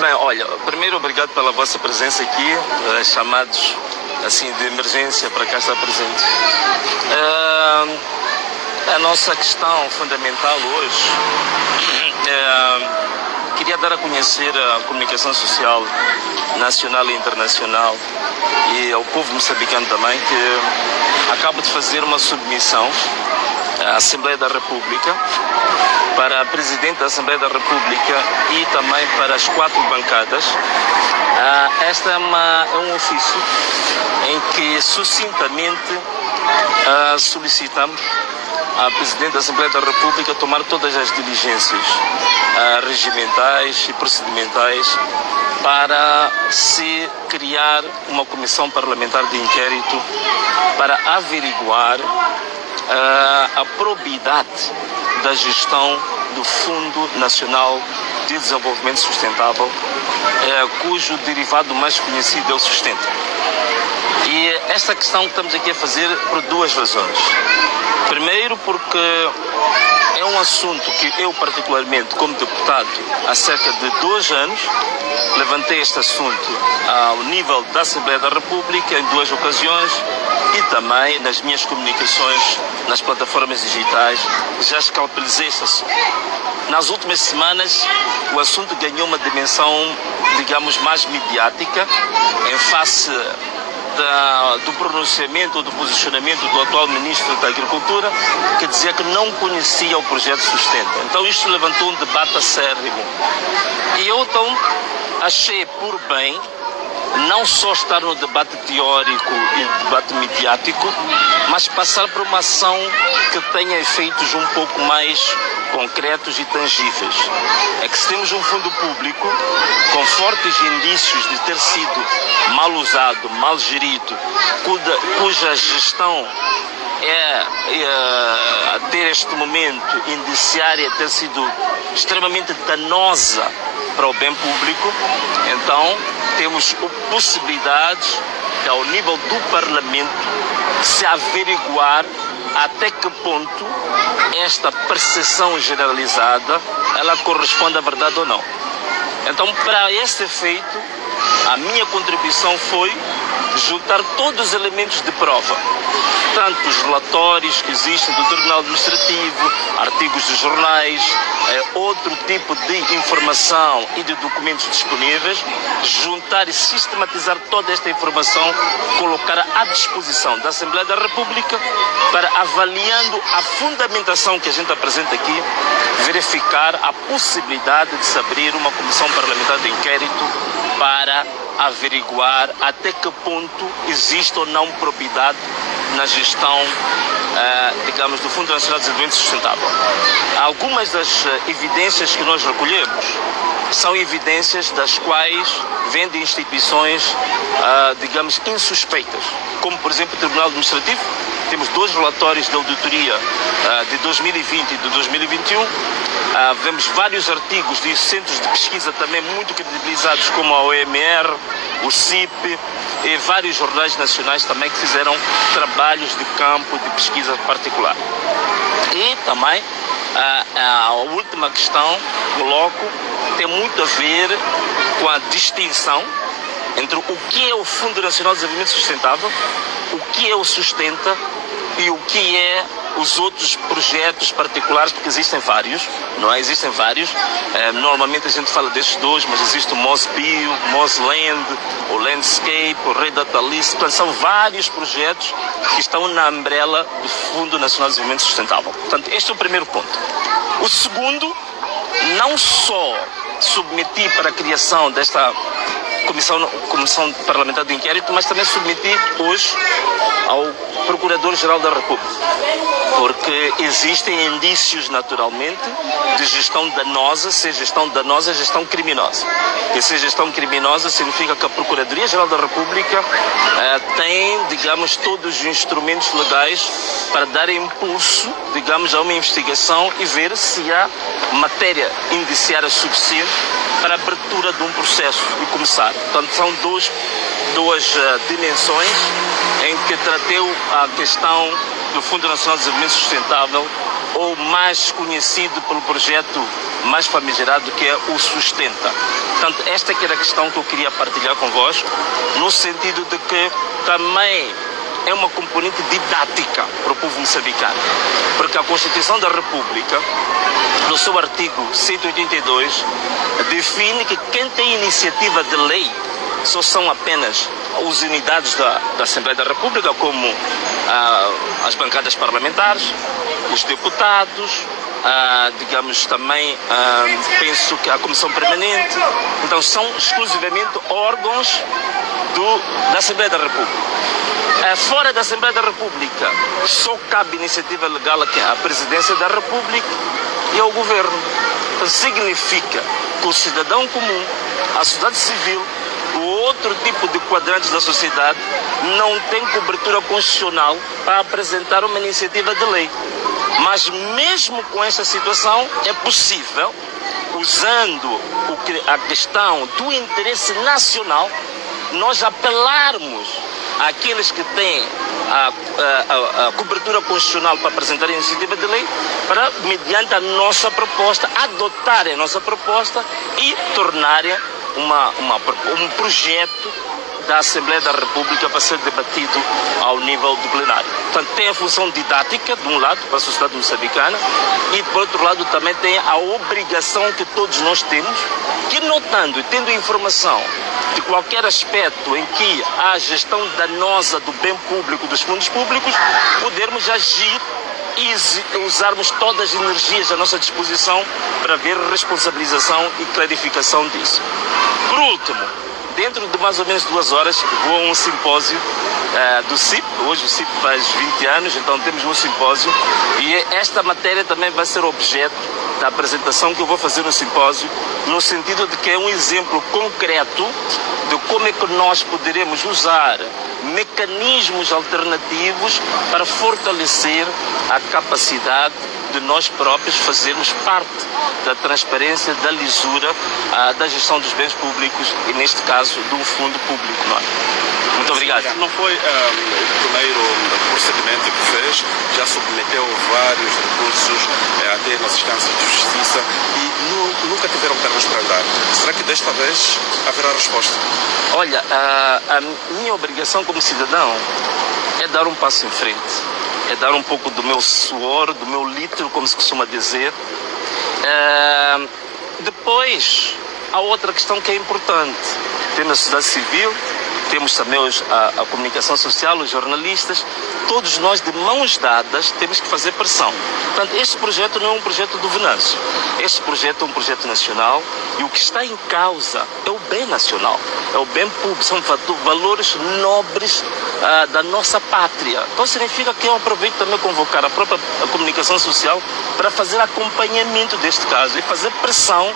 Bem, olha, primeiro obrigado pela vossa presença aqui, chamados assim de emergência para cá estar presente. A nossa questão fundamental hoje queria dar a conhecer a comunicação social nacional e internacional e ao povo moçambicano também que acabo de fazer uma submissão à Assembleia da República, para a Presidente da Assembleia da República e também para as 4 bancadas. Esta é um ofício em que sucintamente solicitamos à Presidente da Assembleia da República tomar todas as diligências regimentais e procedimentais para se criar uma comissão parlamentar de inquérito para averiguar a probidade da gestão do Fundo Nacional de Desenvolvimento Sustentável, cujo derivado mais conhecido é o sustenta. E esta questão que estamos aqui a fazer por 2 razões. Primeiro, porque é um assunto que eu particularmente, como deputado, há cerca de 2 anos, levantei este assunto ao nível da Assembleia da República em 2 ocasiões e também nas minhas comunicações nas plataformas digitais, já escalpelizei este assunto. Nas últimas semanas, o assunto ganhou uma dimensão, digamos, mais midiática, em face do pronunciamento, do posicionamento do atual Ministro da Agricultura, que dizia que não conhecia o projeto Sustenta. Então isto levantou um debate acérrimo. E eu então achei por bem não só estar no debate teórico e debate midiático, mas passar por uma ação que tenha efeitos um pouco mais concretos e tangíveis. É que se temos um fundo público com fortes indícios de ter sido mal usado, mal gerido, cuja gestão até este momento indiciária ter sido extremamente danosa para o bem público, então temos possibilidades de, ao nível do Parlamento, se averiguar até que ponto esta percepção generalizada ela corresponde à verdade ou não. Então, para esse efeito, a minha contribuição foi juntar todos os elementos de prova, tanto os relatórios que existem do Tribunal Administrativo, artigos de jornais, outro tipo de informação e de documentos disponíveis, juntar e sistematizar toda esta informação, colocar à disposição da Assembleia da República para, avaliando a fundamentação que a gente apresenta aqui, verificar a possibilidade de se abrir uma comissão parlamentar de inquérito para averiguar até que ponto existe ou não probidade na gestão, digamos, do Fundo Nacional de Desenvolvimento Sustentável. Algumas das evidências que nós recolhemos são evidências das quais vêm de instituições, digamos, insuspeitas, como, por exemplo, o Tribunal Administrativo. Temos 2 relatórios de auditoria de 2020 e de 2021. Vemos vários artigos de centros de pesquisa também muito credibilizados, como a OMR, o CIP e vários jornais nacionais também que fizeram trabalhos de campo de pesquisa particular. E também a última questão que coloco tem muito a ver com a distinção entre o que é o Fundo Nacional de Desenvolvimento Sustentável, o que é o Sustenta e o que é os outros projetos particulares, porque existem vários, não é? Existem vários. Normalmente a gente fala destes 2, mas existe o MOSBio, o MOSLand, o Landscape, o Redata List. Portanto, são vários projetos que estão na umbrella do Fundo Nacional de Desenvolvimento Sustentável. Portanto, este é o primeiro ponto. O segundo, não só submeti para a criação desta comissão parlamentar de inquérito, mas também submeti hoje ao Procurador-Geral da República, porque existem indícios, naturalmente, de gestão danosa, ser gestão danosa, gestão criminosa. E ser gestão criminosa significa que a Procuradoria-Geral da República tem, digamos, todos os instrumentos legais para dar impulso, digamos, a uma investigação e ver se há matéria indiciária suficiente para a abertura de um processo e começar. Portanto, são duas dimensões em que tratei a questão do Fundo Nacional de Desenvolvimento Sustentável, ou mais conhecido pelo projeto mais famigerado, que é o Sustenta. Portanto, Portanto, esta que era a questão que eu queria partilhar convosco, no sentido de que também é uma componente didática para o povo moçambicano, porque a Constituição da República, no seu artigo 182, define que quem tem iniciativa de lei só são apenas as unidades da Assembleia da República, como as bancadas parlamentares, os deputados, digamos também, penso que a Comissão Permanente. Então são exclusivamente órgãos da Assembleia da República. Fora da Assembleia da República, só cabe iniciativa legal aqui à Presidência da República e ao Governo. Então significa que o cidadão comum, a sociedade civil, o outro tipo de quadrantes da sociedade não tem cobertura constitucional para apresentar uma iniciativa de lei. Mas mesmo com esta situação é possível, usando a questão do interesse nacional, nós apelarmos àqueles que têm a cobertura constitucional para apresentar a iniciativa de lei, para, mediante a nossa proposta, adotarem a nossa proposta e tornarem um projeto da Assembleia da República para ser debatido ao nível do plenário. Portanto, tem a função didática, de um lado, para a sociedade moçambicana, e, por outro lado, também tem a obrigação que todos nós temos, que notando e tendo informação de qualquer aspecto em que há gestão danosa do bem público, dos fundos públicos, podermos agir e usarmos todas as energias à nossa disposição para ver responsabilização e clarificação disso. Por último, dentro de mais ou menos 2 horas, vou a um simpósio do CIP. Hoje o CIP faz 20 anos, então temos um simpósio. E esta matéria também vai ser objeto da apresentação que eu vou fazer no simpósio, no sentido de que é um exemplo concreto de como é que nós poderemos usar mecanismos alternativos para fortalecer a capacidade de nós próprios fazermos parte da transparência, da lisura, da gestão dos bens públicos e, neste caso, do fundo público. Não é? Muito obrigado. Não foi o primeiro procedimento que fez, já submeteu vários recursos até nas instâncias de justiça e nunca tiveram pernas para andar. Será que desta vez haverá resposta? Olha, a minha obrigação como cidadão é dar um passo em frente, é dar um pouco do meu suor, do meu litro, como se costuma dizer. Depois, há outra questão que é importante. Temos a sociedade civil, temos também a comunicação social, os jornalistas, todos nós de mãos dadas temos que fazer pressão. Portanto, este projeto não é um projeto do Venâncio, este projeto é um projeto nacional e o que está em causa é o bem nacional, é o bem público, são valores nobres da nossa pátria. Então significa que eu aproveito também convocar a própria comunicação social para fazer acompanhamento deste caso e fazer pressão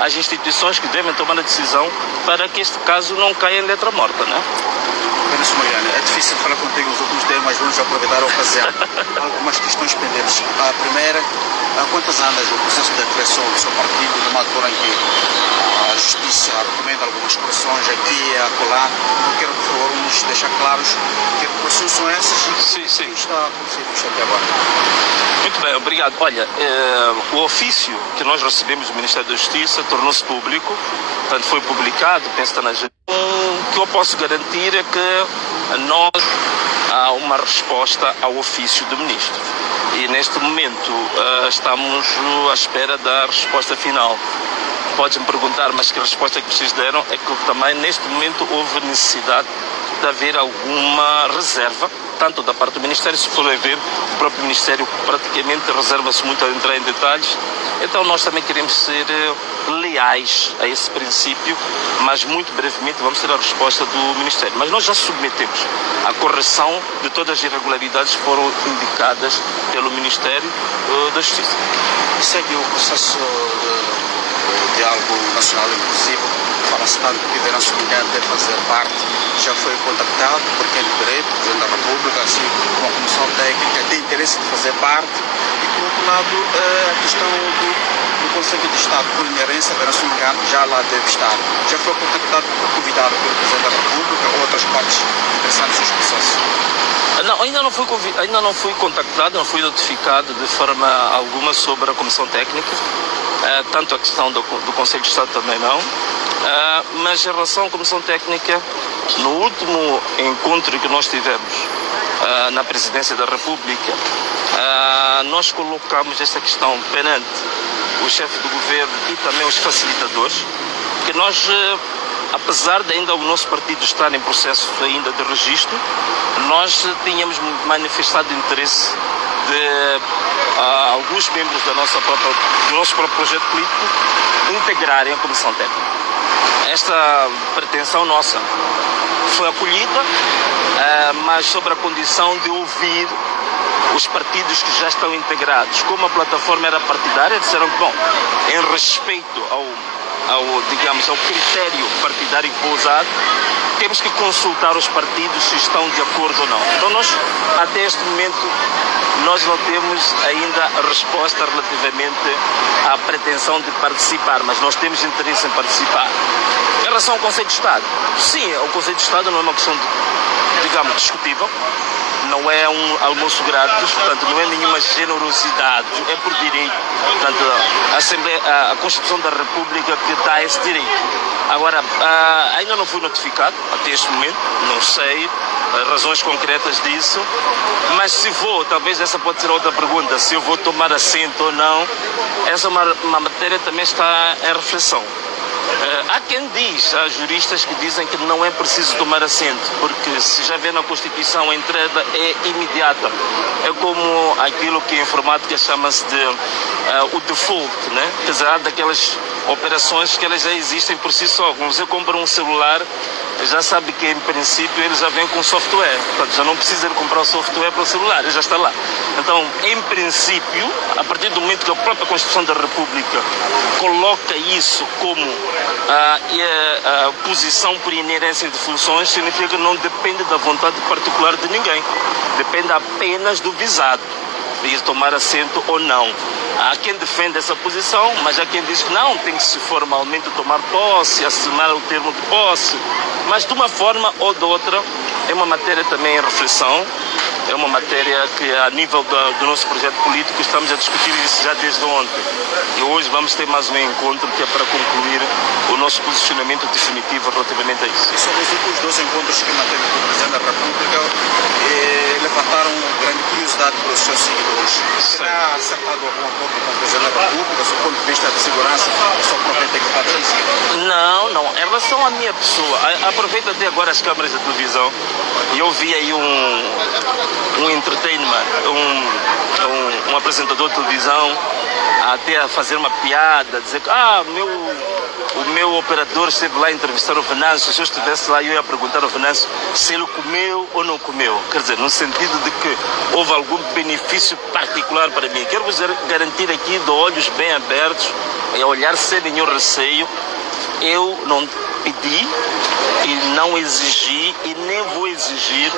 às instituições que devem tomar a decisão para que este caso não caia em letra morta, né? Venâncio Moiane, é difícil falar contigo nos últimos tempos, mas vamos aproveitar a ocasião. Algumas questões pendentes. A primeira, há quantas andas o processo de criação do seu partido, numa altura em que a Justiça recomenda algumas correções aqui e acolá? Eu quero, por favor, nos deixar claros que correções são essas e sim. que está acontecendo isto até agora. Muito bem, obrigado. Olha, o ofício que nós recebemos do Ministério da Justiça tornou-se público, portanto foi publicado, penso que está na agenda. O que eu posso garantir é que nós há uma resposta ao ofício do Ministro. E neste momento estamos à espera da resposta final. Podes-me perguntar, mas que resposta é que vocês deram? É que também neste momento houve necessidade de haver alguma reserva, tanto da parte do Ministério, se for a ver, o próprio Ministério praticamente reserva-se muito a entrar em detalhes. Então nós também queremos ser leais a esse princípio, mas muito brevemente vamos ter a resposta do Ministério. Mas nós já submetemos a correção de todas as irregularidades que foram indicadas pelo Ministério da Justiça. Segue o processo de diálogo nacional inclusivo, fala-se tanto que Venâncio Moiane deve fazer parte, já foi contactado por quem de direito, o Presidente da República, assim como a Comissão Técnica, tem interesse de fazer parte, e por outro lado a questão do Conselho de Estado por inerência, Venâncio Moiane já lá deve estar. Já foi contactado, convidado pelo Presidente da República ou outras partes interessadas neste processo? Não, ainda não fui contactado, não fui notificado de forma alguma sobre a Comissão Técnica, tanto a questão do Conselho de Estado também não. Mas em relação à Comissão Técnica, no último encontro que nós tivemos na Presidência da República, nós colocamos esta questão perante o chefe do governo e também os facilitadores, que nós, apesar de ainda o nosso partido estar em processo ainda de registro, nós tínhamos manifestado interesse de alguns membros do nosso próprio projeto político integrarem a Comissão Técnica. Esta pretensão nossa foi acolhida, mas sobre a condição de ouvir os partidos que já estão integrados. Como a plataforma era partidária, disseram que, bom, em respeito ao critério partidário imposado, temos que consultar os partidos se estão de acordo ou não. Então nós, até este momento, nós não temos ainda a resposta relativamente à pretensão de participar, mas nós temos interesse em participar. Em relação ao Conselho de Estado, sim, o Conselho de Estado não é uma questão, discutível, não é um almoço grátis, portanto, não é nenhuma generosidade, é por direito. Portanto, a Constituição da República que dá esse direito. Agora, ainda não fui notificado até este momento, não sei razões concretas disso, mas se vou, talvez essa pode ser outra pergunta, se eu vou tomar assento ou não, essa é uma matéria também está em reflexão. Há quem diz, há juristas que dizem que não é preciso tomar assento, porque se já vê na Constituição a entrada é imediata. É como aquilo que em informática chama-se de o default, né? Quer dizer, há daquelas operações que elas já existem por si só. Quando você compra um celular, já sabe que em princípio ele já vem com software, portanto já não precisa de comprar o software para o celular, ele já está lá. Então, em princípio, a partir do momento que a própria Constituição da República coloca isso como a posição por inerência de funções, significa que não depende da vontade particular de ninguém, depende apenas do visado de ir tomar assento ou não. Há quem defende essa posição, mas há quem diz que não, tem que se formalmente tomar posse, assinar o termo de posse. Mas de uma forma ou de outra, é uma matéria também em reflexão, é uma matéria que a nível do nosso projeto político estamos a discutir isso já desde ontem. E hoje vamos ter mais um encontro que é para concluir o nosso posicionamento definitivo relativamente a isso. E sobre os últimos 2 encontros que manteve com o Presidente da República, levantaram grande curiosidade para os seus seguidores. Será acertado algum acordo com o Presidente da República, do ponto de vista de segurança, da sua própria integridade física? Não. Em relação à minha pessoa, aproveito até agora as câmaras da televisão e eu vi aí um entertainment, um apresentador de televisão até a fazer uma piada, dizer que o meu operador esteve lá a entrevistar o Venâncio, se eu estivesse lá eu ia perguntar ao Venâncio se ele comeu ou não comeu. Quer dizer, no sentido de que houve algum benefício particular para mim. Quero vos garantir aqui, de olhos bem abertos, a olhar sem nenhum receio, eu não pedi e não exigi e nem vou exigir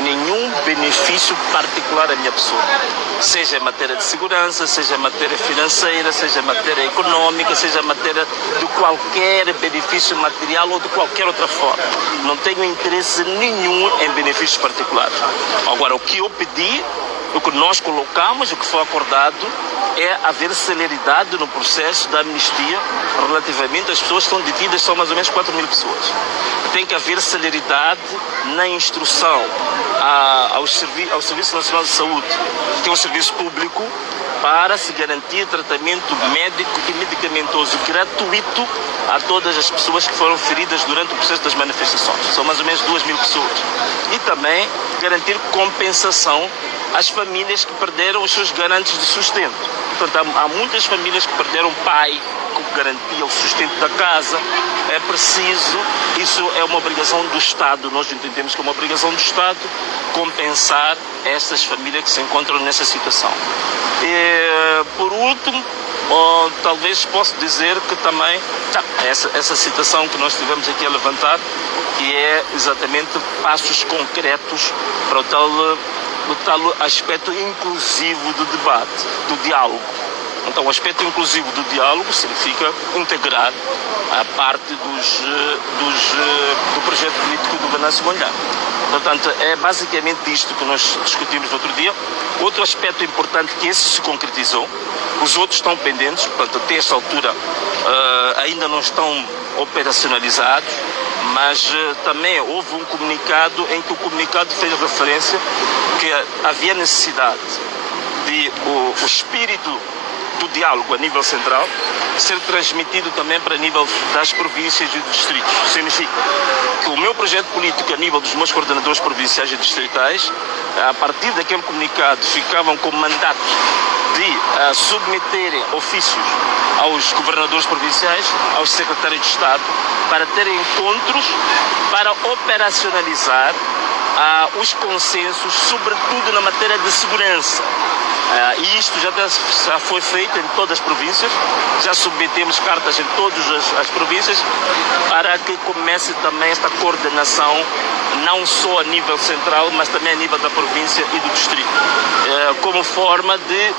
nenhum benefício particular à minha pessoa. Seja em matéria de segurança, seja em matéria financeira, seja em matéria econômica, seja em matéria de qualquer benefício material ou de qualquer outra forma. Não tenho interesse nenhum em benefícios particulares. Agora, o que eu pedi, o que nós colocamos, o que foi acordado, é haver celeridade no processo da amnistia relativamente às pessoas que estão detidas, são mais ou menos 4.000 pessoas. Tem que haver celeridade na instrução ao Serviço Nacional de Saúde, que é um serviço público, para se garantir tratamento médico e medicamentoso gratuito a todas as pessoas que foram feridas durante o processo das manifestações. São mais ou menos 2.000 pessoas. E também garantir compensação às famílias que perderam os seus garantes de sustento. Portanto, há muitas famílias que perderam pai, que garantia o sustento da casa. É preciso, isso é uma obrigação do Estado, nós entendemos que é uma obrigação do Estado compensar essas famílias que se encontram nessa situação. E, por último, talvez possa dizer que também essa situação que nós tivemos aqui a levantar, que é exatamente passos concretos para o tal aspecto inclusivo do debate, do diálogo. Então, o aspecto inclusivo do diálogo significa integrar a parte do projeto político do Venâncio Mondlane. Portanto, é basicamente isto que nós discutimos no outro dia. Outro aspecto importante que esse se concretizou, os outros estão pendentes, portanto, até esta altura ainda não estão operacionalizados, mas também houve um comunicado em que o comunicado fez referência que havia necessidade de o espírito do diálogo a nível central ser transmitido também para nível das províncias e dos distritos. Significa que o meu projeto político a nível dos meus coordenadores provinciais e distritais, a partir daquele comunicado, ficavam com mandato de submeterem ofícios aos governadores provinciais, aos secretários de Estado, para terem encontros para operacionalizar os consensos, sobretudo na matéria de segurança. E isto já foi feito em todas as províncias, já submetemos cartas em todas as províncias para que comece também esta coordenação, não só a nível central, mas também a nível da província e do distrito, como forma de,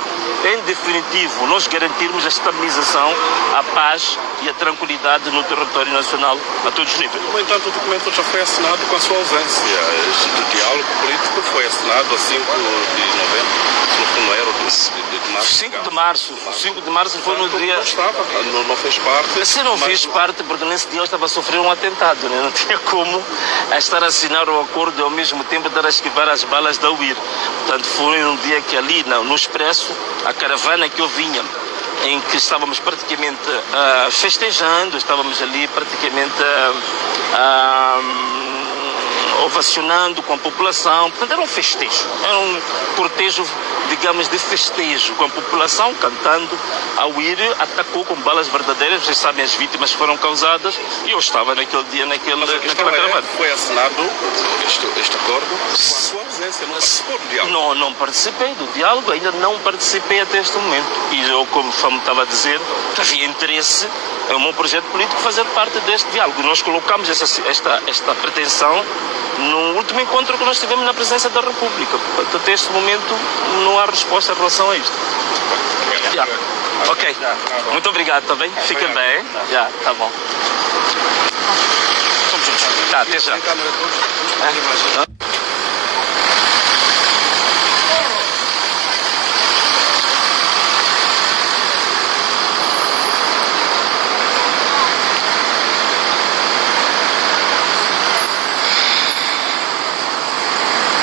em definitivo, nós garantirmos a estabilização, a paz e a tranquilidade no território nacional a todos os níveis. No entanto, o documento já foi assinado com a sua ausência. Este diálogo político foi assinado a 5 de novembro. Não era o de março. 5 de março foi no dia... Não estava, não fez parte. Se não fez parte, porque nesse dia eu estava a sofrer um atentado, né? Não tinha como estar a assinar o acordo e ao mesmo tempo estar a esquivar as balas da UIR. Portanto, foi um dia que ali no Expresso, a caravana que eu vinha, em que estávamos praticamente festejando, estávamos ali praticamente ovacionando com a população. Portanto, era um festejo, era um cortejo, digamos, de festejo com a população, cantando. A UIR atacou com balas verdadeiras, vocês sabem as vítimas que foram causadas, e eu estava naquele dia, naquela caravana. Foi assinado este acordo com a sua ausência, não participou do diálogo? Não participei do diálogo, ainda não participei até este momento. E eu, como estava a dizer, havia interesse em o meu projeto político fazer parte deste diálogo. Nós colocamos esta pretensão no último encontro que nós tivemos na presidência da República. Portanto, até este momento não há resposta em relação a isto. Ok, muito obrigado, está bem? Fiquem bem. Tá bom. Estamos juntos. Tá, até já.